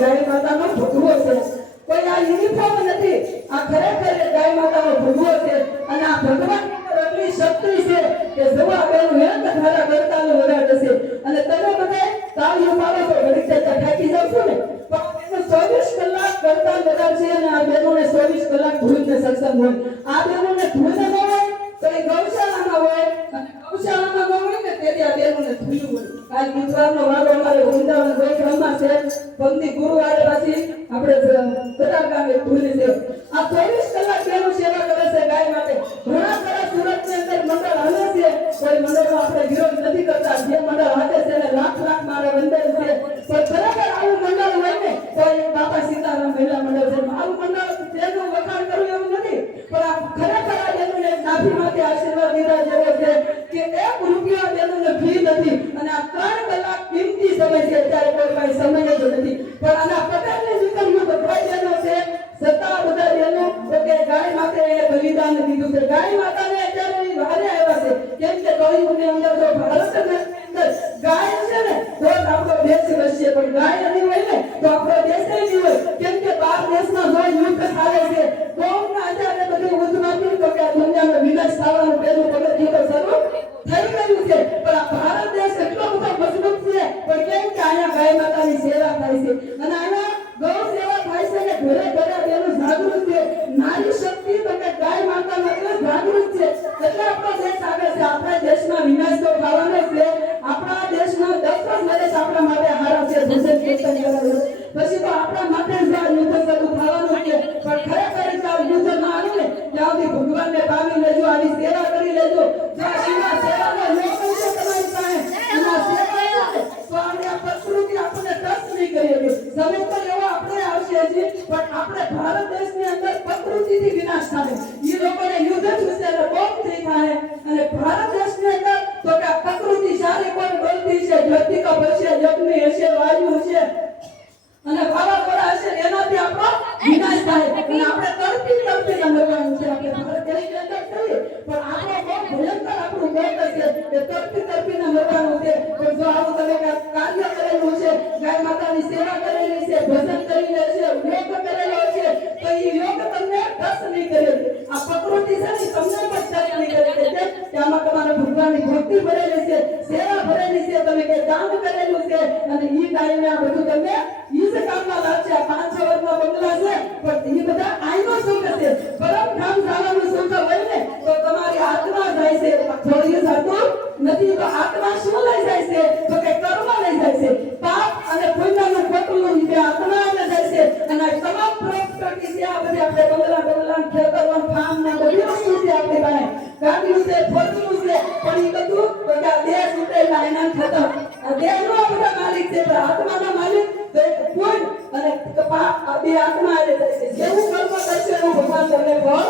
ગાય માતાનો ભગવો છે, કોઈ આ યુનિફોર્મ નથી, આ ખરેખર ગાય માતાનો ભગવો છે અને આ ભગવાનની અંદર એટલી શક્તિ છે કે જવાબ એનું એક ધારા કરતાનો વધારે છે અને તમે બધા તાળીઓ પાડો તો ઘડી તે થાકી જાવ છો ને, પણ એનો 24 કલાક કરતા વધારે છે અને આ બેનોને 24 કલાક ધૂળને સત્સંગ હોય, આ બેનોને ધૂળને ન હોય તો એ ગૌશાળામાં હોય અને ગૌશાળામાં ન હોય ને તેથી આ બેનોને ધૂળ હોય. કાલ બુધવારનો વારો અમારે વૃંદાવન ગોઠવણમાં છે, પંક્તિ ગુરુવારે પછી આપણે બધા ગામે ધૂળ છે. આ 24 કલાક બેનો સેવા કરે છે ગાય માટે. ઘણા ખરા સુરતની અંદર મંડળ હાલે છે, કોઈ મંડળનો આપણે વિરોધ નથી કરતા, જે મંડળ હાલે છે એને લાખ લાખ મારા વંદન છે, પણ ખરેખર આવું મંડળ હોય ને તો એ બાપા સીતારામ મહિલા મંડળ છે. આવું મંડળ તેનું વખાણ કરવું એવું નથી, પણ આ ખરેખર આ બેનોને નાભીમાંથી આશીર્વાદ દીધા જેવો છે કે 1 રૂપિયા બેનોને ફી નથી અને આ 3 કલાક કિંમતી સમય છે, અત્યારે કોઈ પાસે સમય જ નથી, પણ આના પટેલની દીકરીઓ બધા બહેનો છે, સત્તા બધા બહેનો તો કે ગાય માતે બલિદાન દીધું છે. ગાય માતાને અત્યારે ભારે આવ્યા છે, કેમ કે કળિયુગની અંદર તો ભારતની અંદર ગાય છે ને તો આપણો દેશ વસશે, પણ ગાય નહીં હોય ને તો આપણો દેશ નહીં હોય, કેમ કે 12 દેશમાં જો યુદ્ધ ચાલે છે, કોમના આધારે બધી ઉદ્ધમાતી તો કે દુનિયાનો વિનાશ થવાનું પહેલું પગથિયું તો શરૂ થઈ ગયું છે, પણ આ ભારત દેશ એટલો બધો મજબૂત છે, પણ કેમ કે અહીંયા ગાય માતાની સેવા થાય છે અને અહીંયા ગૌ સેવા થાય છે કે ઘરે ઘરે બેનો જાગૃત છે, નારી શક્તિ તો કે ગાય માતામાં એટલે જાગૃત છે, એટલે આપણો દેશ આગળ છે. આપણા દેશમાં વિનાશ તો થવાનો છે, આપણા દેશના 10 વર્ષ આપણા માટે હારા છે, ભજન કીર્તન કરવાનું પછી તો આપણા માટે જ આ યુદ્ધ શરૂ થવાનું છે, પણ ખરેખર આ યુદ્ધ ના આવે ને ત્યાં સુધી ભગવાનને પામી લેજો, આવી સેવા કરી લેજો, જ્યાં શિવા સેવાનો યોગ છે તમારી પાસે અને આ સેવા તો આપણે આ પ્રકૃતિ આપણને ટચ નહીં કરી શકે. સમય તો એવો આપણે આવશે છે, પણ આપણે ભારત દેશની અંદર પ્રકૃતિથી વિનાશ થાય, એ લોકોને યુદ્ધ થશે એટલે બોમ્બ થઈ થાય અને ભારત દેશની અંદર તો કે પ્રકૃતિ સારી કોઈ બોલતી છે, ધરતીકંપ હશે, યજ્ઞ હશે, વાયુ હશે અને વાવાઝોડા હશે, એનાથી આપણો વિનાશ થાય અને આપણે તડપી મરવાનું છે. આપણે ભારત દેશની અંદર થઈએ પણ આપણો બહુ ભયંકર આપણું ગોત છે કે તડપીને મરવાનું છે. પણ જો આવું તમે કાર્ય કરેલું છે, ગાય માતાની સેવા કરેલી છે, ભજન કરેલું છે, યોગ કરેલો છે, તો એ યોગ તમને ટચ નહીં કરે, આ પ્રકૃતિ છે ને તમને પણ ટચ નહીં કરે કે આમાં તમારા ભગવાનની ભક્તિ ભરેલી છે, સેવા ભરેલી છે, તમે કે દાન કરેલું છે અને એ ટાઈમે આ બધું તમને ઈ જ કામમાં લાગશે. 5-6 વર્ષના બંગલા છે પણ એ બધા આઈનો સુખ છે, પરમ ધામ જવાનું સુખ હોય ને તો તમારી આત્મા જાય છે, થોડી જાતું નથી તો આત્મા શું લઈ જાય છે તો કે કર્મ લઈ જાય છે, પાપ અને પુણ્યનું ખોટું જે આત્મા લઈ જાય છે અને તમામ પ્રોપર્ટી છે આ બધી આપણે બંગલા ખેતરો ફાર્મ ને બધી વસ્તુ છે આપણી પાસે, ગાડીઓ છે, ફોટું છે, પણ એ બધું તો કે આ દેશ ઉતરેલા એના ખતમ. આ દેહનો બધા માલિક છે, પણ આત્માનો માલિક તો એક પુણ્ય અને પાપ આ બે આત્મા લઈ જાય છે. જેવું કર્મ કરશે એવું ભગવાન તમને ફળ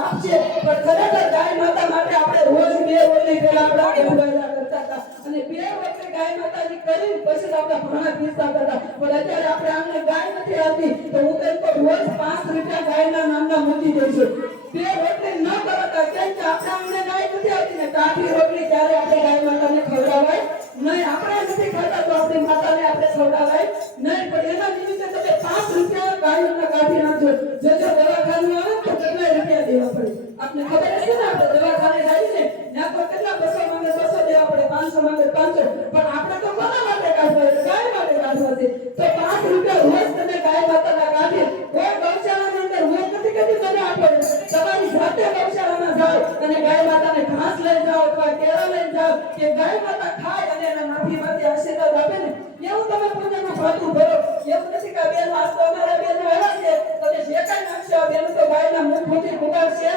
આપશે. પણ ખરેખર ગાય માતા માટે આપણે રોજ 2 ઓલી પેલા આપણે ઉભાયા કરતા હતા અને 2 વખત ગાય માતાજી કરી પછી આપણે ઘણા પીસા કરતા, પણ અત્યારે આપણે આમને ગાય નથી આવતી તો હું તો રોજ 5 રૂપિયા ગાયના નામના મૂકી દઈશું. 2 રોટલી ન કરતા કેમ કે આપણે આમને ગાય નથી આવતી ને કાઠી રોટલી ત્યારે આપણે ગાય માતાને ખવડાવાય નહીં, આપણે નથી ખાતા તો આપણી માતાને આપણે ખવડાવાય નહીં, પણ એના નિમિત્તે તમે 5 રૂપિયા ગાયોના કાઢી નાખજો. જો દવાખાનું આવે તો કેટલા રૂપિયા દેવા પડે આપને ખબર હશે ને, આપણે દવાખાને જાય છે ત્યાં તો કેટલા 200 માંગે 200 દેવા પડે, 500 માંગે 500, પણ આપણે તો કોના માટે કાઢવા છે, ગાય માટે કાઢવા છે. તો 5 રૂપિયા રોજ તમે ગાય માતાના કાઢી કોઈ ગૌશાળાની અંદર રોજ નથી કદી મને આપો, તમારી જાતે ગૌશાળામાં જાઓ અને ગાય માતાને ઘાસ લઈ જાઓ અથવા કેળા લઈ જાઓ કે ગાય માતા ખાય અને એના નાભીમાંથી આશીર્વાદ આપે ને એવું તમે પુણ્યનું ખાતું ભરો. એવું નથી કે બેન વાસ્તો અમારા બેન આવ્યા છે તમે જે કાંઈ નાખશો બેન તો ગાયના મુખમાંથી પુકારશે,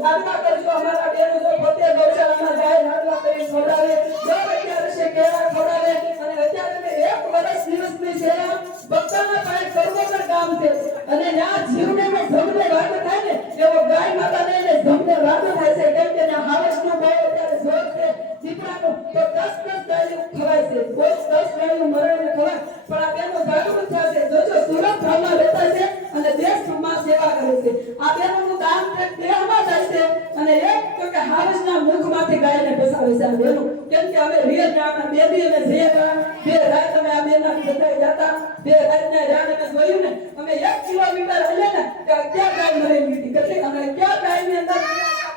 લાડવા કરજો. અમારા બેનો જો પોતે ગૌશાળામાં જાય લાડવા કરી ખવડાવે, દર 11 કેળા ખવડાવે અને અત્યારે મેં 1 વર્ષ દિવસની સેવા ભક્તોના પાસે સર્વોપર કામ છે અને ત્યાં જીવને જમને વાતો થાય ને એવો ગાય માતાને એને જમને વાતો થાય છે, કેમ કે ત્યાં હાવસનું ભાવ અત્યારે જોર છે દીપડાનું તો 10 ગાયું ખવાય છે, રોજ 10 ગાયું મરણે ખવાય, પણ આ બેનો જાગૃત થશે. જોજો સુરત ધામમાં રહેતા છે અને દેશમાં સેવા કરે છે. આ બેનોનું દાન દેહમાં જાય છે અને એક તો કે હાવસના મુખમાંથી ગાયને બેસાડે છે આ બેનો, કેમ કે અમે રિયલ ગામના 2 દી અમે જઈએ 2 રાત અમે આ 2 એના બધા જતા બે રાતના રાત અમે જોયું ને અમે 1 કિલોમીટર હલે ને ત્યાં ગાય મરેલી હતી કેટલી અમે ક્યાં ગાયની અંદર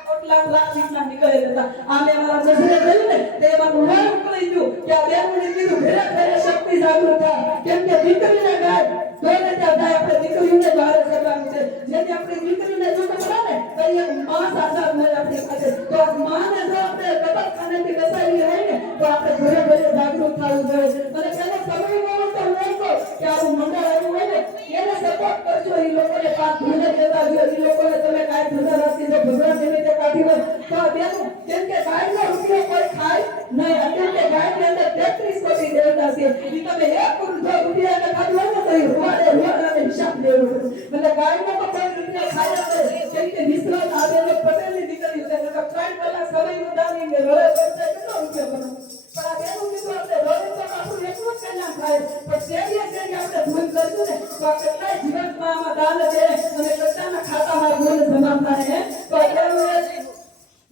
કોટલા પ્લાસ્ટિકના નીકળેલા હતા આમે અમારા નજરે જોયું ને તે એમાં લોહી ઉકળી ગયું કે આ બેનને કીધું ઘરે ઘરે શક્તિ જાગૃત થાય કેમ કે દીકરીને ગાય દોને ત્યાં ગાય આપણે દીકરીઓને બહાર કરવાનું છે જેથી આપણી દીકરીને જો કરે ને તો એક માસ આઝાદ મળે આપણી પાસે તો આ માને જો આપણે કબરખાનેથી બસાવી હોય ને તો આપણે ઘરે ઘરે જાગૃત થવું જોઈએ અને તેને સમયમાં તો લોકો કે આવું મંડળ આવ્યું હોય ને એને સપોર્ટ કરજો એ લોકોને પાક ભૂલે દેતા જો એ લોકોને તમે કાંઈ ધંધા રાખી દો ભગવાન નિમિત્તે કાઢી હોય તો આ બેનું કેમ કે ગાયનો રૂપિયો કોઈ ખાય નહીં અત્યારે કે ગાયની અંદર 33 કોટી દેવતા છે એ તમે 1 રૂપિયાને ખાધું હોય ને તો એ રૂવાડે હિસાબ લેવો એટલે ગાયનો તો કોઈ રૂપિયો ખાય નહીં કેમ કે વિશ્વાસ આવેલો પટેલની દીકરી છે એટલે 3 કલાક સમયનું દાન ને રળે કરતા કેટલો રૂપિયો બનો પણ આ બેનું કીધું આપણે રળે તો આપણું એટલું જ કલ્યાણ થાય પણ શેરીએ આપણે ભૂલ કરશું ને તો આ કેટલાય જીવનમાં આમાં દાન દે અને કેટલાના ખાતામાં ભૂલ જમા થાય હે તો આપણે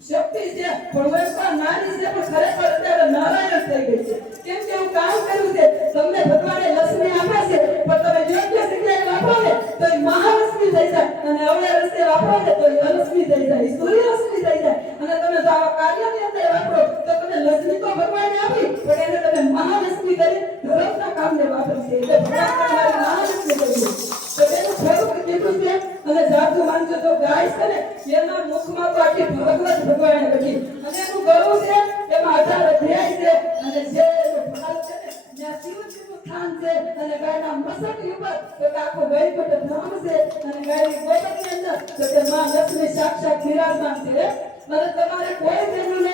શક્તિ છે ભગવાન નારી છે પણ ખરેખર અત્યારે નારાયણ થઈ ગઈ છે કેમ કે હું કામ કર્યું છે તમને ભગવાને લક્ષ્મી આપે છે પણ તમે યોગ્ય જગ્યાએ વાપરો ને તો એ મહાલક્ષ્મી થઈ જાય અને અવળે રસ્તે વાપરો ને તો એ લક્ષ્મી થઈ જાય સૂર્યલક્ષ્મી થઈ જાય અને તમે જો આવા કાર્યની અંદર વાપરો તો તમે લક્ષ્મી તો ભગવાને આપી પણ એને તમે મહાલક્ષ્મી કરી ધર્મના કામને વાપરશે એટલે ભગવાન તમારી મહાલક્ષ્મી કરી તો તેનું ખરું કીધું છે અને જાતું માનજો તો ગાય છે ને એના મુખમાં તો આખી ભગવત ભગવાને લખી અને એનું ગળું છે એમાં 18 અધ્યાય છે અને જે એનો ફાલ છે ને ત્યાં શિવજીનું સ્થાન છે અને ગાયના મસ્તક ઉપર તો આખો વૈકુંઠ ધામ છે અને ગાયની ગોબરની અંદર તો તે માં લક્ષ્મી સાક્ષાત બિરાજમાન છે અને તમારે કોઈ જરૂર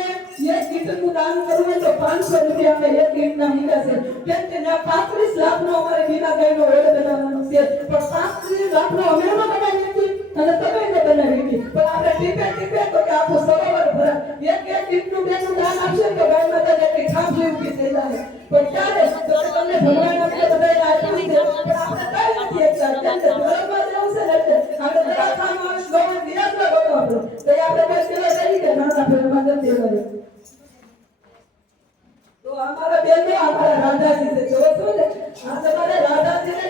એક કીટનું દાન કરવું હોય તો 500 રૂપિયા અમે એક કીટના મૂક્યા છે કેમ કે ત્યાં 35 લાખનો અમારે બીના ગાયનો ઓર્ડર બનાવવાનો છે પણ 35 લાખનો અમે ન બનાવી હતી અને તમે એને બનાવી હતી પણ આપણે ટીપે તો કે આખું સરોવર ભરા એક કીટનું બેનું દાન આપશે તો ગાય માતાને એટલી ખાંભલી ઊભી થઈ જાય પણ ક્યારે તો તમને ભગવાન આપણે બધાને આપ્યું છે પણ આપણે કઈ નથી એકતા કેમ કે ધર્મમાં જવું છે ને એટલે આપણે દવાખાનું આવે ગૌણ બિરાજમાં ગયો આપણો તો એ આપણે કોઈ કિલો કરી કે નાના ફેરમાં નથી કરે તો અમારા બેનો અમારા રાધાજી છે જો છો ને આ તમારે રાધાજીને